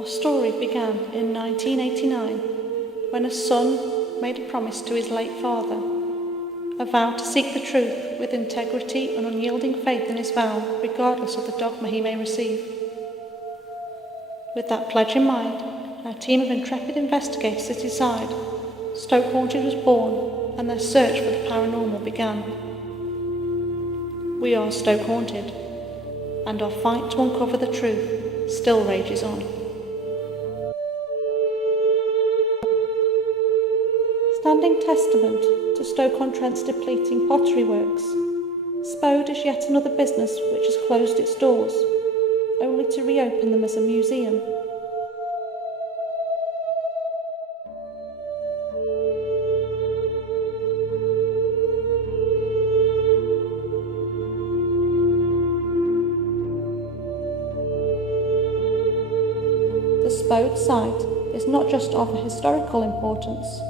Our story began in 1989 when a son made a promise to his late father, a vow to seek the truth with integrity and unyielding faith in his vow, regardless of the dogma he may receive. With that pledge in mind, our team of intrepid investigators at his side, Stoke Haunted was born and their search for the paranormal began. We are Stoke Haunted, and our fight to uncover the truth still rages on. Standing testament to Stoke-on-Trent's depleting pottery works, Spode is yet another business which has closed its doors, only to reopen them as a museum. The Spode site is not just of historical importance,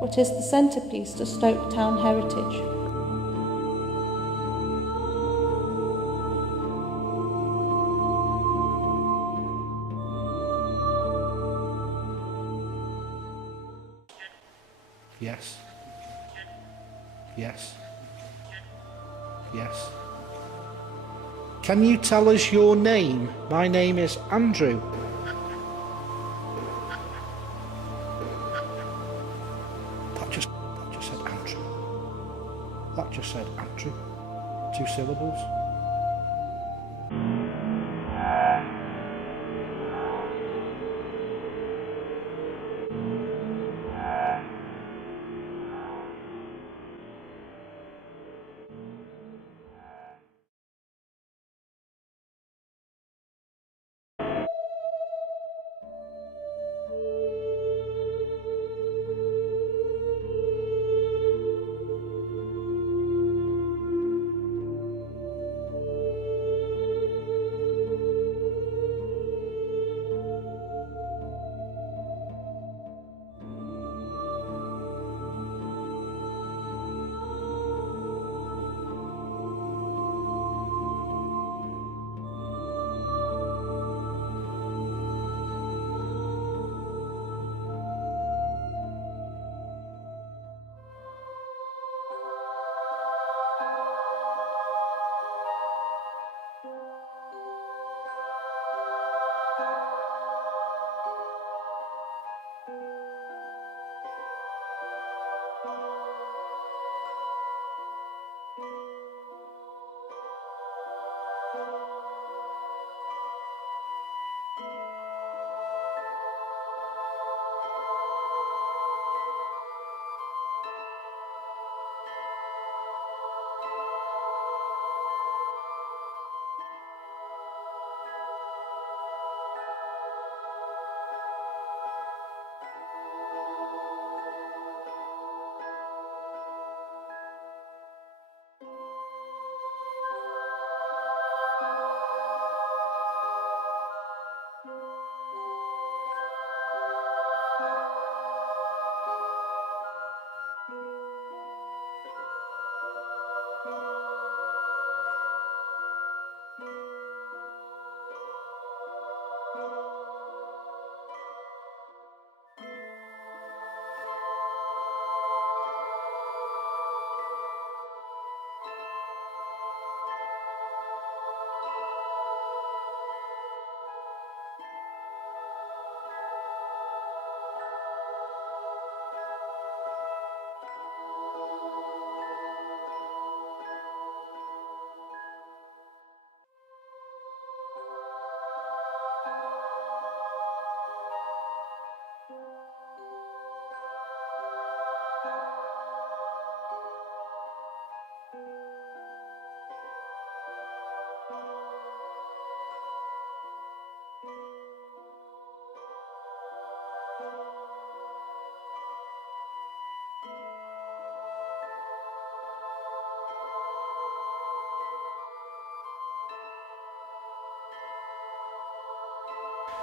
but is the centrepiece to Stoke town heritage. Yes. Yes. Yes. Can you tell us your name? My name is Andrew. That just said Andrew. That just said Andrew. 2 syllables.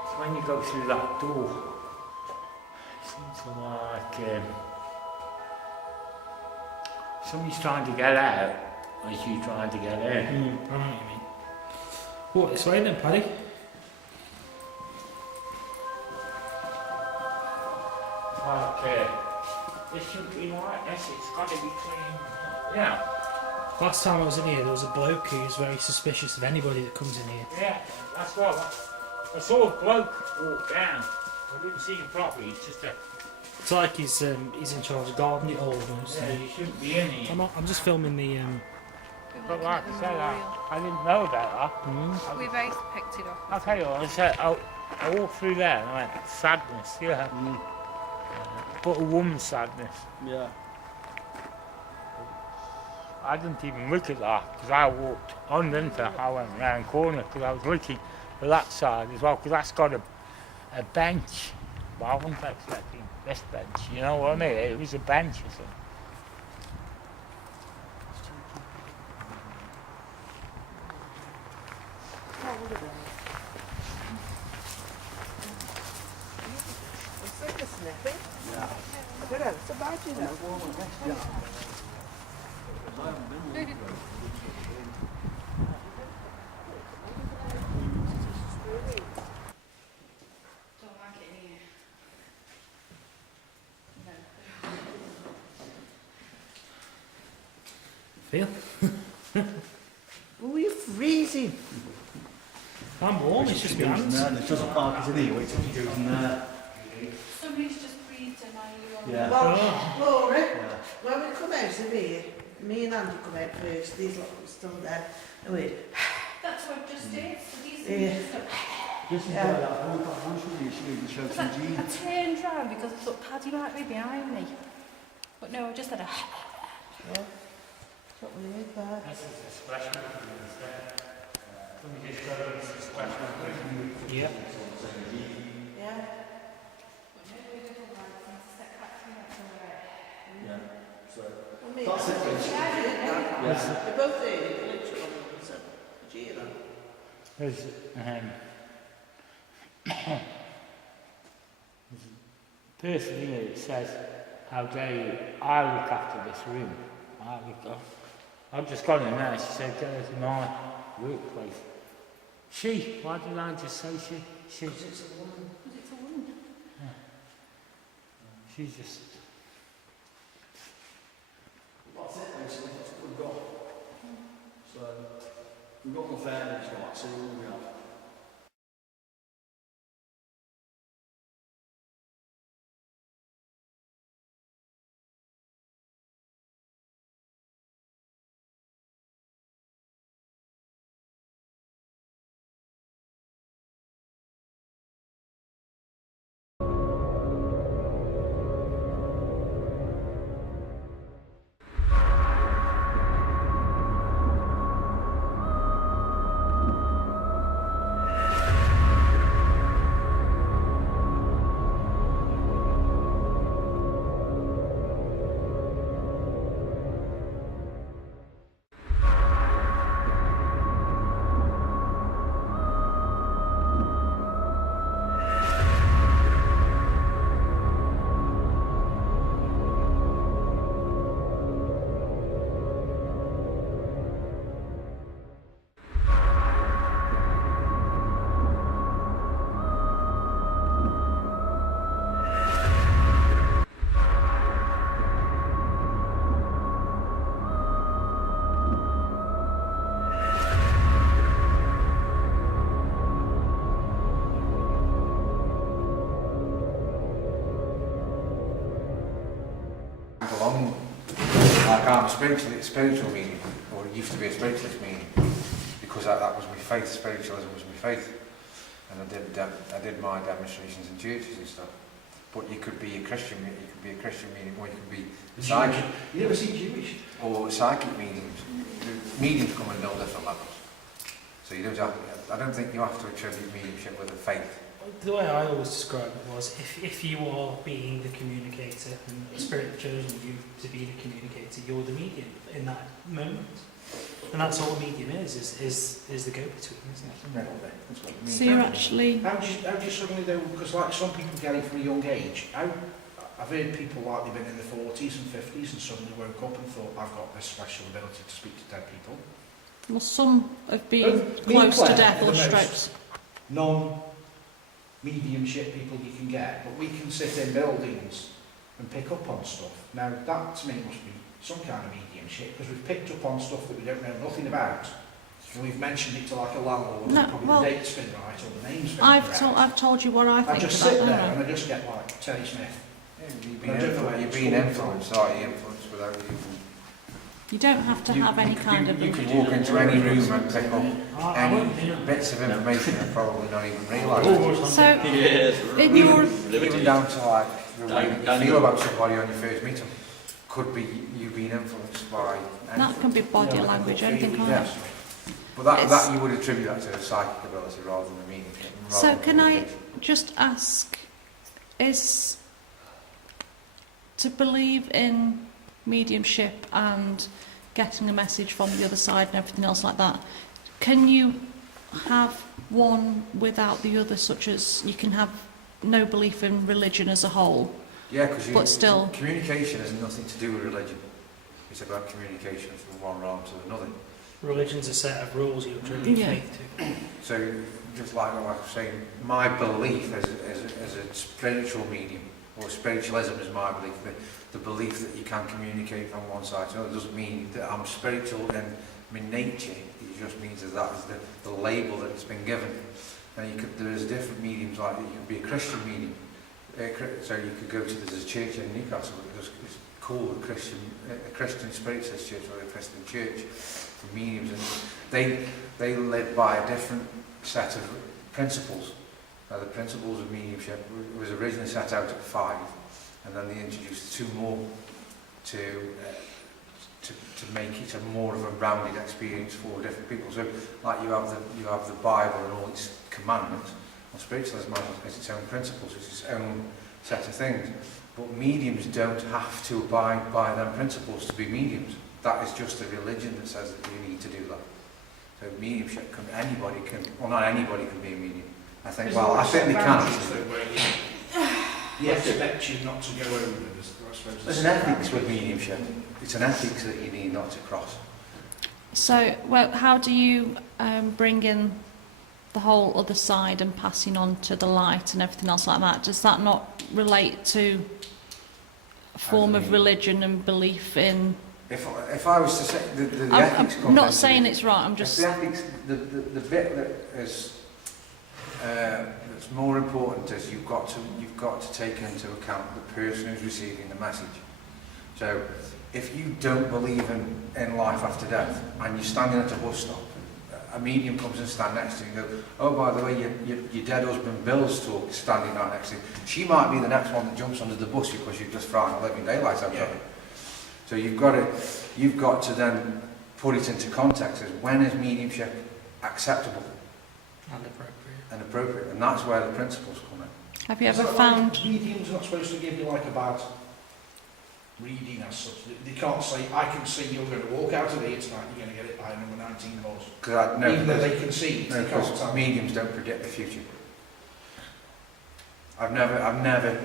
So when you go through that door, it seems like somebody's trying to get out as you trying to get in. I know what you mean. What, this way then, Paddy? It shouldn't be like this, it's got to be clean. Yeah. Last time I was in here, there was a bloke who's very suspicious of anybody that comes in here. Yeah, that's what. I saw a bloke walk down. I didn't see him properly, it's just a... It's like he's in charge of guarding it all almost. Yeah, you shouldn't be in here. I'm just filming the. But like I said, I didn't know about that. We both picked it up. I'll tell you what, I walked through there and I went, sadness, yeah. But a woman's sadness. Yeah. I didn't even look at that because I walked on, didn't I? I went round the corner because I was looking for that side as well because that's got a bench. But I wasn't expecting this bench, you know what I mean? It was a bench or something. Feel? Oh, you're freezing. I'm warm. It's just my hands. There's just a park in here, wait till you go from there. Somebody's just breathed in my ear. Yeah. Well, Laura, when we come out of here, me and Andy come out first, these lot were still there, and we That's what I just did. So these Yeah. This is Yeah. where that whole house would be, she would show some I jeans. turned round because I thought Paddy might be behind me. But no, I just had a... what we heard there. This is a special Let me just show you this is a special Yeah. Yeah. Yeah. So, I mean, that's it, yeah. They're both there, the literally on the did you hear that? There's first thing it says, how dare you, I look after this room. I've just gone in there, she said, go to my workplace. She, why did I just say she? She. Because it's a woman. It's a woman. She's just... that's it basically, that's what we've got. So, we've got no fairness, like, so we have. Along, like I'm spiritual meaning, or it used to be a spiritualist meaning, because that was my faith. Spiritualism was my faith, and I did my demonstrations in churches and stuff. But you could be a Christian, you could be a Christian meaning, or you could be psychic. You never see Jewish? Or psychic meanings. The meanings come in all different levels. So you don't have, I don't think you have to attribute mediumship with a faith. The way I always describe it was, if you are being the communicator and the spirit has chosen you to be the communicator, you're the medium in that moment. And that's all a medium is the go-between, isn't it? That's what it means. So you're actually... How do you suddenly though, because like some people get it from a young age, I've heard people like they've been in their 40s and 50s and suddenly woke up and thought, I've got this special ability to speak to dead people. Well, some have been Me and close to Claire death are or the strokes. most non-mediumship people you can get, but we can sit in buildings and pick up on stuff. Now, that to me must be some kind of mediumship, because we've picked up on stuff that we don't know nothing about. And we've mentioned it to like a landlord, No, and probably well, the date's been right, or the name's been I've told you what I think I just about sit that. there and I just get like Terry Smith. You're being influenced, aren't you? Influenced without you. You don't have to have any kind of... You can walk into any room and pick up I any won't, you know. bits of information and probably not even realise. So, in your... Even down to like the way that you feel about somebody on your first meeting could be you being influenced by anything. That can be body language, anything, can't it? Yes. But that you would attribute that to a psychic ability rather than a medium. So can I just ask, is to believe in mediumship and getting a message from the other side and everything else like that, can you have one without the other, such as you can have no belief in religion as a whole? Yeah, because but still, communication has nothing to do with religion. It's about communication from one realm to another. Religion's a set of rules you attribute faith to. So, just like I was saying, my belief as a spiritual medium, or spiritualism is my belief, the belief that you can communicate from one side to another doesn't mean that I'm spiritual in my nature. It just means that is the label that it's been given. And there's different mediums, like you could be a Christian medium. So you could go to, there's a church in Newcastle, it's called a Christian Spiritualist Church, or a Christian church for mediums, and they live by a different set of principles. Now the principles of mediumship was originally set out at 5, and then they introduced 2 more to make it a more of a rounded experience for different people. So like you have the Bible and all its commandments. Well, spiritualism has its own principles, it's its own set of things. But mediums don't have to abide by them principles to be mediums. That is just a religion that says that you need to do that. So mediumship not anybody can be a medium. I think, I think they can. They expect you not to go over them, I suppose. There's an ethics with mediumship. It's an ethics that you need not to cross. So, well, how do you bring in the whole other side and passing on to the light and everything else like that? Does that not relate to a form of religion and belief in... If I was to say the ethics... I'm not saying it's right, I'm just... The ethics, the bit that is that's more important is you've got to take into account the person who's receiving the message. So if you don't believe in life after death and you're standing at a bus stop, a medium comes and stands next to you and goes, oh, by the way, your dead husband Bill's standing right next to you. She might be the next one that jumps under the bus because you've just frightened the living daylights out of her. So you've got to then put it into context as when is mediumship acceptable and appropriate, and that's where the principles come in. Have you ever found... Like mediums not supposed to give you like a bad reading as such. They can't say, I can see you're going to walk out of here tonight, you're going to get it by number 19 bus. Even though they can see, they can't tell. Mediums don't predict the future. I've never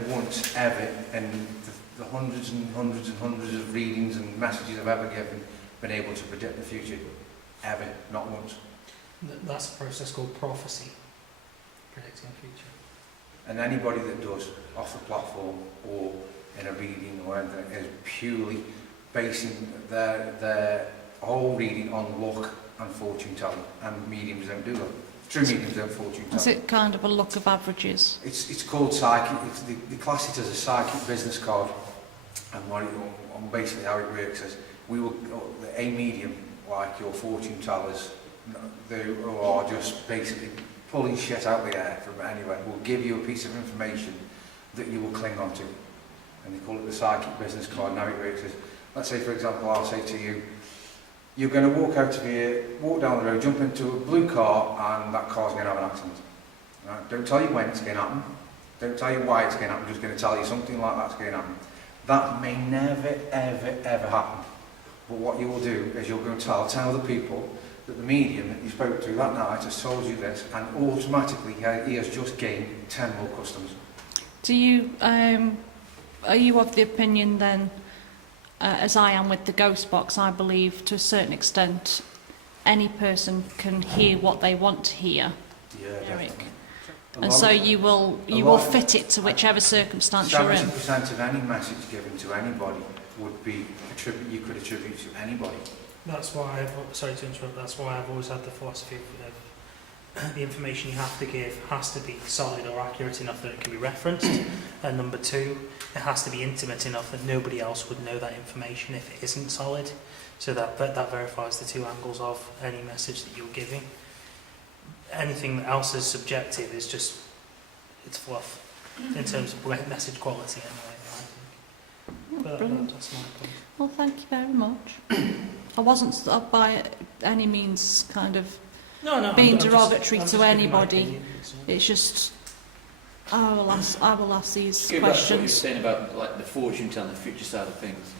once ever in the hundreds and hundreds and hundreds of readings and messages I've ever given been able to predict the future. Ever, not once. That's a process called prophecy, predicting the future. And anybody that does off the platform or in a reading or anything is purely basing their whole reading on luck and fortune telling, and mediums don't do that. True mediums don't fortune tell. Is it kind of a luck of averages? It's called psychic. They class it as a psychic business card, and basically how it works is a medium like your fortune tellers, who are just basically pulling shit out the air from anywhere, will give you a piece of information that you will cling on to, and they call it the psychic business card. Now it works is, let's say for example, I'll say to you, you're going to walk out of here, walk down the road, jump into a blue car, and that car's going to have an accident. Right? Don't tell you when it's going to happen. Don't tell you why it's going to happen. I'm just going to tell you something like that's going to happen. That may never, ever, ever happen. But what you will do is you'll go and tell the people that the medium that you spoke to that night has told you this, and automatically he has just gained 10 more customers. Do you, are you of the opinion then, as I am with the ghost box, I believe to a certain extent any person can hear what they want to hear? Yeah, definitely. And so you will fit it to whichever circumstance you're in. 70% of any message given to anybody would be you could attribute to anybody. That's why sorry to interrupt, that's why I've always had the philosophy of the information you have to give has to be solid or accurate enough that it can be referenced, and number two, it has to be intimate enough that nobody else would know that information if it isn't solid, so that verifies the two angles of any message that you're giving. Anything else is subjective is just, it's fluff in terms of message quality anyway, I think. But that's my point. Well, thank you very much. I wasn't by any means kind of being derogatory to anybody. It's just I will ask these questions. That's what you're saying about like the fortune telling, the future side of things.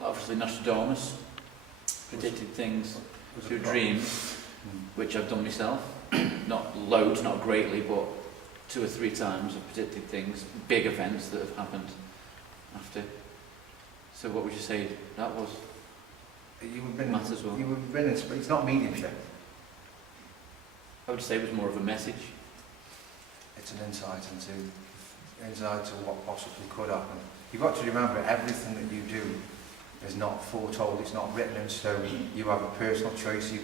Obviously, Nostradamus predicted things through dreams, which I've done myself. Not loads, not greatly, but 2 or 3 times I've predicted things, big events that have happened after. So what would you say that was? Matters well. It's not mediumship. I would say it was more of a message. It's an insight into what possibly could happen. You've got to remember, everything that you do is not foretold. It's not written in stone. You have a personal choice. You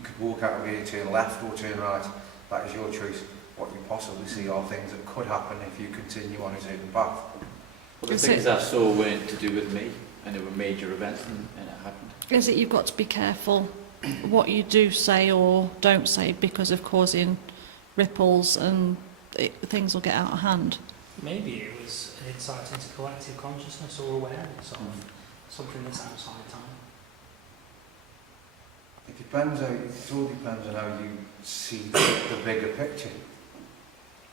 could walk out of here, turn left or turn right. That is your choice. What you possibly see are things that could happen if you continue on a certain path. Well, the things I saw weren't to do with me, and they were major events, and it happened. Is it you've got to be careful what you do say or don't say because of causing ripples and things will get out of hand? Maybe it was an insight into collective consciousness or awareness of something that's outside time. It all depends on how you see the bigger picture,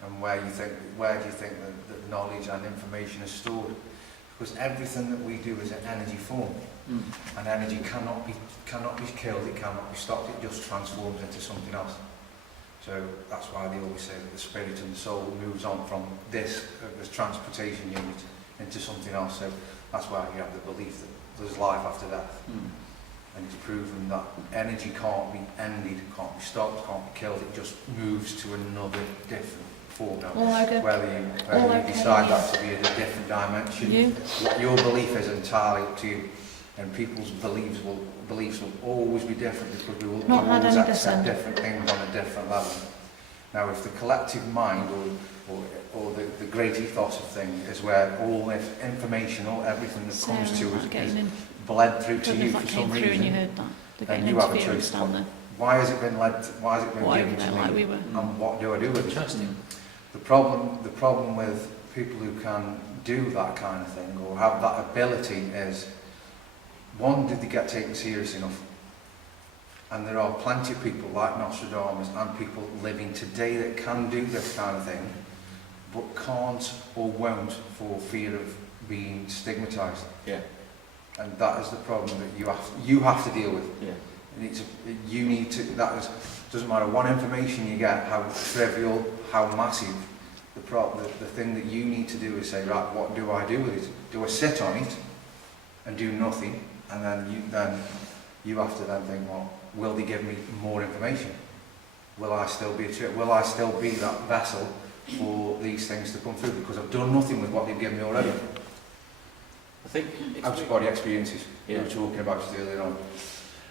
and where do you think that knowledge and information is stored. Because everything that we do is an energy form, and energy cannot be killed, it cannot be stopped, it just transforms into something else. So that's why they always say that the spirit and the soul moves on from this transportation unit into something else. So that's why you have the belief that there's life after death. And it's proven that energy can't be ended, can't be stopped, can't be killed, it just moves to another different form now. Whether you decide that to be a different dimension, what your belief is entirely up to you. And people's beliefs will always be different, because we will always accept different things on a different level. Now, if the collective mind or the great ethos of things is where all this information, all everything that comes to us is bled through to you for some reason, then you have a choice. Why has it been given to me, and what do I do with it? The problem with people who can do that kind of thing or have that ability is, one, did they get taken serious enough? And there are plenty of people like Nostradamus and people living today that can do this kind of thing, but can't or won't for fear of being stigmatised. Yeah. And that is the problem that you have to deal with. Yeah. Doesn't matter what information you get, how trivial, how massive. The thing that you need to do is say, right, what do I do with it? Do I sit on it and do nothing? And then you have to then think, well, will they give me more information? Will I still be that vessel for these things to come through? Because I've done nothing with what they've given me already. I think out-of-body experiences. We were talking about it earlier on.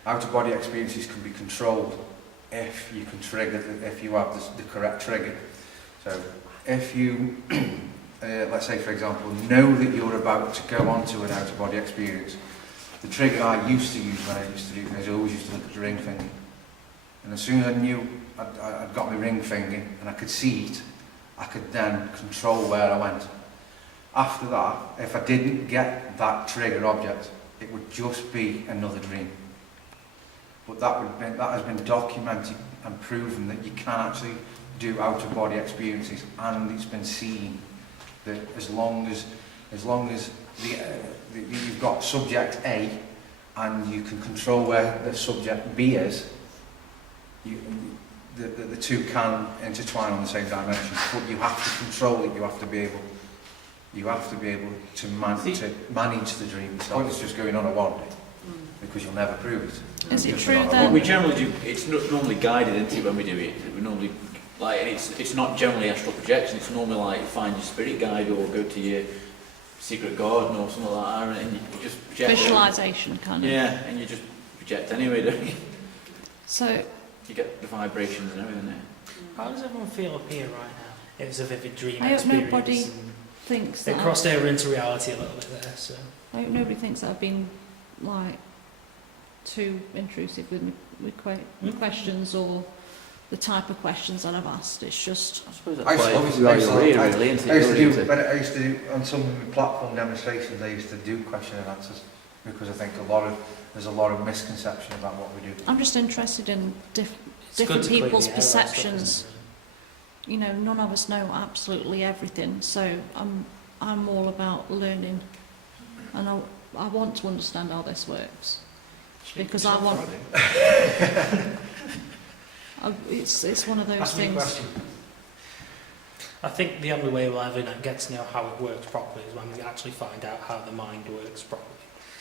Out-of-body experiences can be controlled if you can trigger, if you have the correct trigger. So if you, let's say for example, know that you're about to go on to an out-of-body experience, the trigger I used to use when I used to do things, I always used to look at the ring finger. And as soon as I knew I'd got my ring finger and I could see it, I could then control where I went. After that, if I didn't get that trigger object, it would just be another dream. But that has been documented and proven that you can actually do out-of-body experiences, and it's been seen that as long as you've got subject A and you can control where the subject B is, the two can intertwine on the same dimension. But you have to control it. You have to be able to manage the dream. It's not just going on a one day, because you'll never prove it. Is it true then? What we generally do, it's not normally guided into when we do it. We normally Like, and it's not generally astral projection, it's normally like find your spirit guide or go to your secret garden or something like that, and you just project. Visualisation kind of. Yeah, and you just project anyway, don't you? So, You get the vibrations and everything there. How does everyone feel up here right now? It was a vivid dream I hope experience. nobody and thinks it that crossed over into reality a little bit there, so. I hope nobody thinks that I've been like too intrusive with questions or the type of questions that I've asked. It's just I suppose I that's used- why obviously, why I used you're to- here, I- really, isn't it? I used to You're do, into- when I used to do, on some of my platform demonstrations, I used to do question and answers, because I think there's a lot of misconception about what we do. I'm just interested in It's different good to clear people's the air, that stuff, perceptions. isn't it? You know, none of us know absolutely everything, so I'm all about learning, and I want to understand how this works, because I want. It's one of those Ask me a things. question. I think the only way we'll ever get to know how it works properly is when we actually find out how the mind works properly.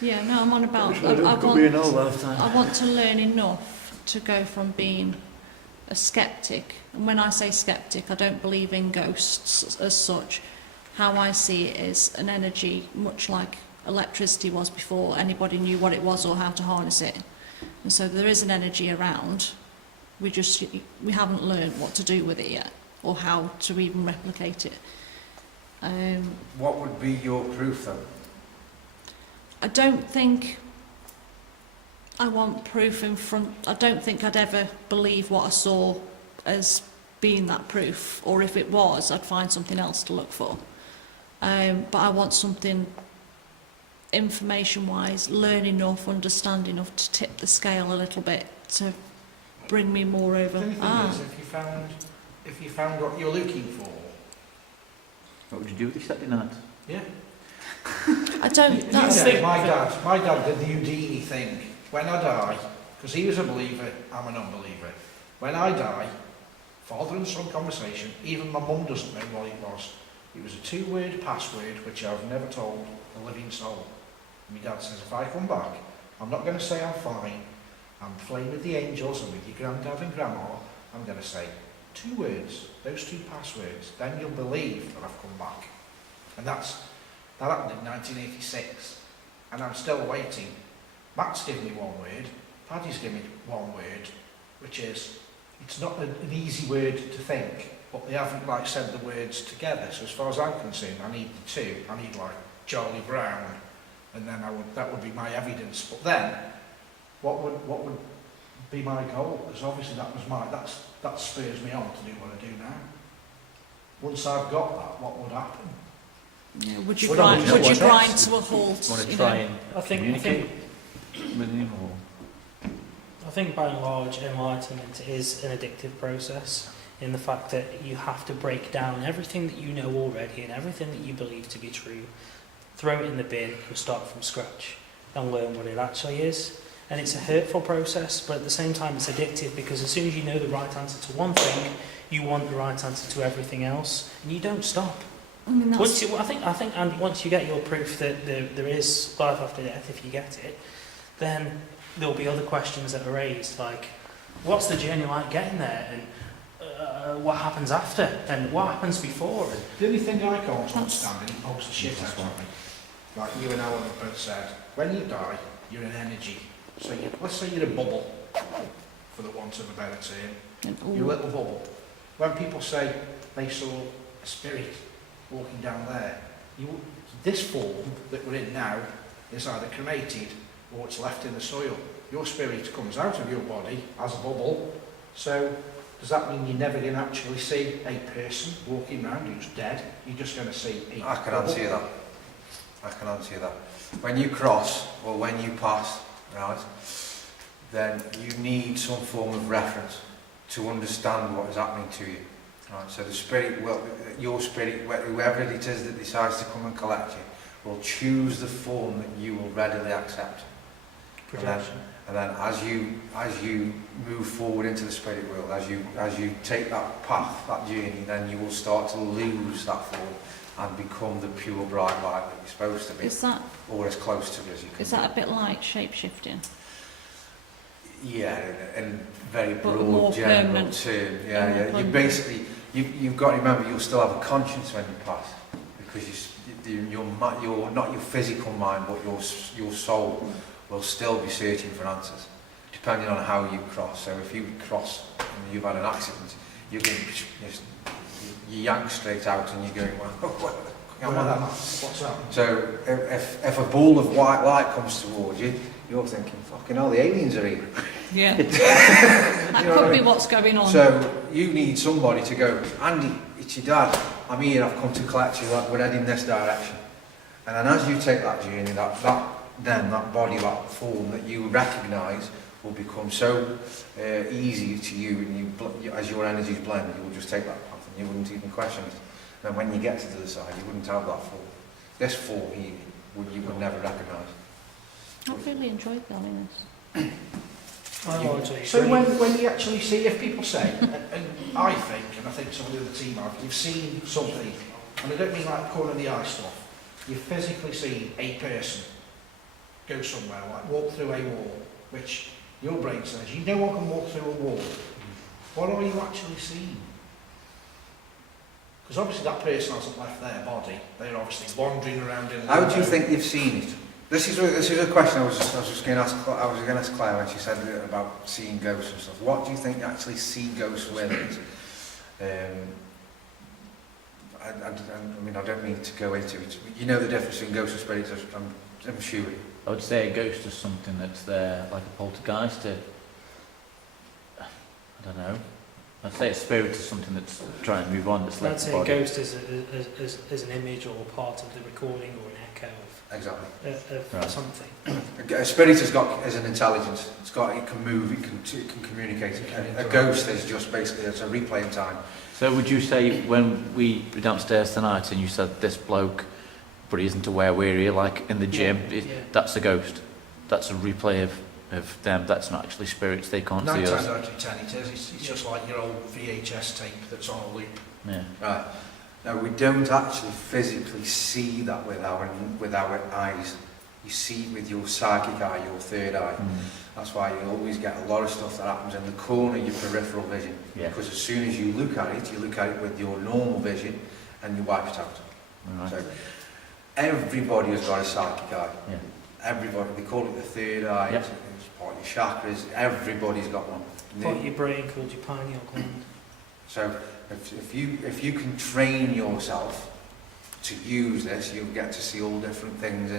Yeah, no, I'm on about. I want to learn enough to go from being a skeptic, and when I say skeptic, I don't believe in ghosts as such. How I see it is an energy, much like electricity was before anybody knew what it was or how to harness it. And so there is an energy around. We haven't learned what to do with it yet, or how to even replicate it. What would be your proof, though? I don't think I want proof in front. I don't think I'd ever believe what I saw as being that proof, or if it was, I'd find something else to look for. But I want something information-wise, learn enough, understand enough to tip the scale a little bit to bring me more over. The only thing is, if you found what you're looking for, What would you do with your Saturday night? yeah. I don't. That's My dad did the Houdini thing. When I die, because he was a believer, I'm an unbeliever. When I die, father and son conversation, even my mum doesn't know what it was. It was a 2-word password which I've never told a living soul. My dad says, if I come back, I'm not going to say I'm fine, I'm playing with the angels and with your granddad and grandma. I'm going to say 2 words, those 2 passwords, then you'll believe that I've come back. And that happened in 1986, and I'm still waiting. Matt's given me 1 word, Paddy's given me 1 word, which is, it's not an easy word to think, but they haven't like said the words together. So as far as I'm concerned, I need the 2. I need like Charlie Brown, and then that would be my evidence. But then, what would be my goal? Because obviously that spurs me on to do what I do now. Once I've got that, what would happen? Yeah, would you Would grind I- to a halt? Want to you try know? and I think communicate with him, or? I think by and large enlightenment is an addictive process, in the fact that you have to break down everything that you know already and everything that you believe to be true, throw it in the bin and start from scratch and learn what it actually is. And it's a hurtful process, but at the same time it's addictive, because as soon as you know the right answer to one thing, you want the right answer to everything else, and you don't stop. I mean, that's, I think, and once you get your proof that there is life after death, if you get it, then there'll be other questions that are raised, like, what's the journey like getting there, and what happens after, and what happens before? And The only thing I can't understand, and it pokes the shit out of me, like you and Alan have both said, when you die, you're an energy. So let's say you're a bubble, for the want of a better term. You're a little bubble. When people say they saw a spirit walking down there, this form that we're in now is either cremated or it's left in the soil. Your spirit comes out of your body as a bubble. So does that mean you're never going to actually see a person walking around who's dead? You're just going to see a I can answer you that. I can answer you that. When you cross, or when you pass, right, then you need some form of reference to understand what is happening to you. Right, so the spirit, well, your spirit, whoever it is that decides to come and collect you, will choose the form that you will readily accept. projection. And then as you move forward into the spirit world, as you take that path, that journey, then you will start to lose that form and become the pure bright light that you're supposed to be. is that or as close to it as you can. is that a bit like shape-shifting? Yeah, in very But more broad general permanent. term. More Yeah. You permanent. basically, you've got to remember, you'll still have a conscience when you pass, because you're not your physical mind, but your soul will still be searching for answers, depending on how you cross. So if you cross and you've had an accident, you yank straight out and you're going, well, What's that? so if a ball of white light comes towards you, you're thinking, fucking hell, the aliens are here. Yeah. That You know could what I be mean? what's going on. So you need somebody to go, Andy, it's your dad, I'm here, I've come to collect you, we're heading this direction. And then as you take that journey, that body, that form that you recognise will become so easy to you, and as your energies blend, you will just take that path and you wouldn't even question it. And when you get to the other side, you wouldn't have that form. This form here, you would never recognise. I've really enjoyed the holiness. So when you actually see, if people say, and I think some of the other team have, you've seen something, and I don't mean like corner of the eye stuff, you've physically seen a person go somewhere, like walk through a wall, which your brain says, no one can walk through a wall. What are you actually seeing? Because obviously that person hasn't left their body, they're obviously wandering around in. How do you think you've seen it? This is a question I was going to ask Claire when she said about seeing ghosts and stuff. What do you think you actually see ghosts with? I mean, I don't mean to go into it. You know the difference between ghosts and spirits, I'm sure. I would say a ghost is something that's there, like a poltergeist. I don't know. I'd say a spirit is something that's trying to move on. That's I'd left the say a body. ghost is an image or part of the recording or an echo Exactly. of Right. something. A spirit is an intelligence. It can move. It can communicate. A ghost is just basically it's a replay in time. So would you say when we were downstairs tonight and you said this bloke, but he isn't aware we're here, like in the gym, Yeah. that's a ghost? That's a replay of them. That's not actually spirits. They can't see 9 us. times out of 10 it is. It's just like your old VHS tape that's on a loop. Yeah. Right. Now we don't actually physically see that with our eyes. You see it with your psychic eye, your third eye. That's why you always get a lot of stuff that happens in the corner of your peripheral vision. Yeah. Because as soon as you look at it with your normal vision and you wipe it out. Right. So everybody has got a psychic eye. Yeah. Everybody, they call it the third eye. Yep. It's part of your chakras. Everybody's got one. Part of your brain called your pineal gland. So if you can train yourself to use this, you'll get to see all different things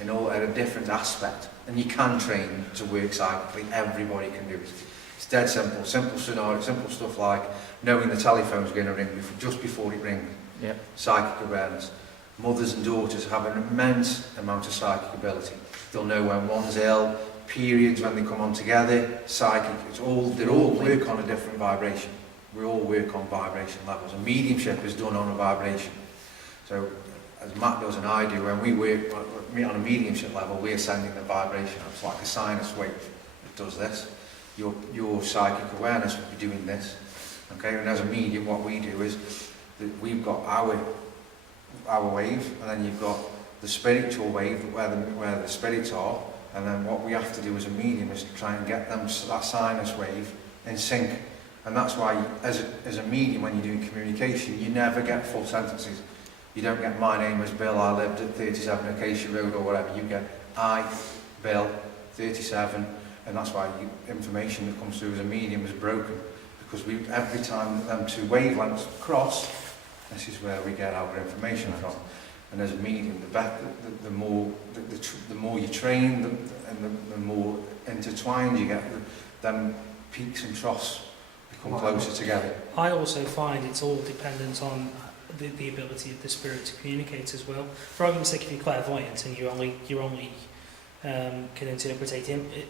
in all at a different aspect. And you can train to work psychically. Everybody can do it. It's dead simple. Simple scenario, simple stuff like knowing the telephone's going to ring just before it rings. Yep. Psychic awareness. Mothers and daughters have an immense amount of psychic ability. They'll know when one's ill, periods when they come on together, psychic. They all work on a different vibration. We all work on vibration levels. And mediumship is done on a vibration. So, as Matt does and I do, when we work on a mediumship level, we're sending the vibration. It's like a sinus wave. It does this. Your psychic awareness will be doing this. Okay, and as a medium, what we do is that we've got our wave, and then you've got the spiritual wave where the spirits are, and then what we have to do as a medium is to try and get them that sinus wave in sync. And that's why, as a medium, when you're doing communication, you never get full sentences. You don't get, my name is Bill, I lived at 37 Acacia Road or whatever. You get, I, Bill, 37, and that's why information that comes through as a medium is broken. Because every time them two wavelengths cross, this is where we get our information from. And as a medium, the more you train, the more intertwined you get. Them peaks and troughs become closer together. I also find it's all dependent on the ability of the spirit to communicate as well. For argument's sake, if you're clairvoyant and you only can interpret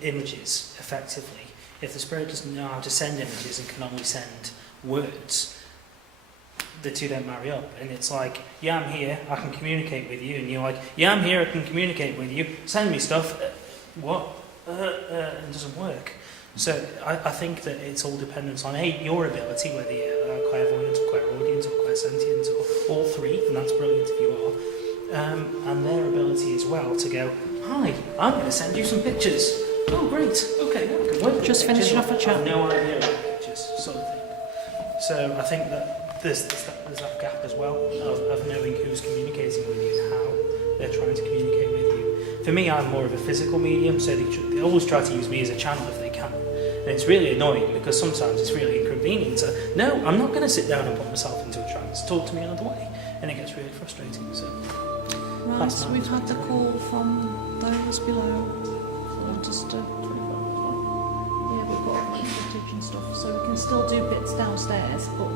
images effectively, if the spirit doesn't know how to send images and can only send words, the two don't marry up. And it's like, yeah, I'm here, I can communicate with you, and you're like, yeah, I'm here, I can communicate with you, send me stuff. What? It doesn't work. So I think that it's all dependent on your ability, whether you're clairvoyant or clairaudient or clairsentient or all three, and that's brilliant if you are, and their ability as well to go, hi, I'm going to send you some pictures. Oh, great. Okay, yeah, good work. Just finishing off a chat. I have no idea about pictures, sort of thing. So I think that there's that gap as well of knowing who's communicating with you and how they're trying to communicate with you. For me, I'm more of a physical medium, so they always try to use me as a channel if they can. And it's really annoying because sometimes it's really inconvenient to, no, I'm not going to sit down and put myself into a trance. Talk to me another way. And it gets really frustrating. So Right, so we've had the call from those below. So just yeah, we've got footage and stuff, so we can still do bits downstairs, but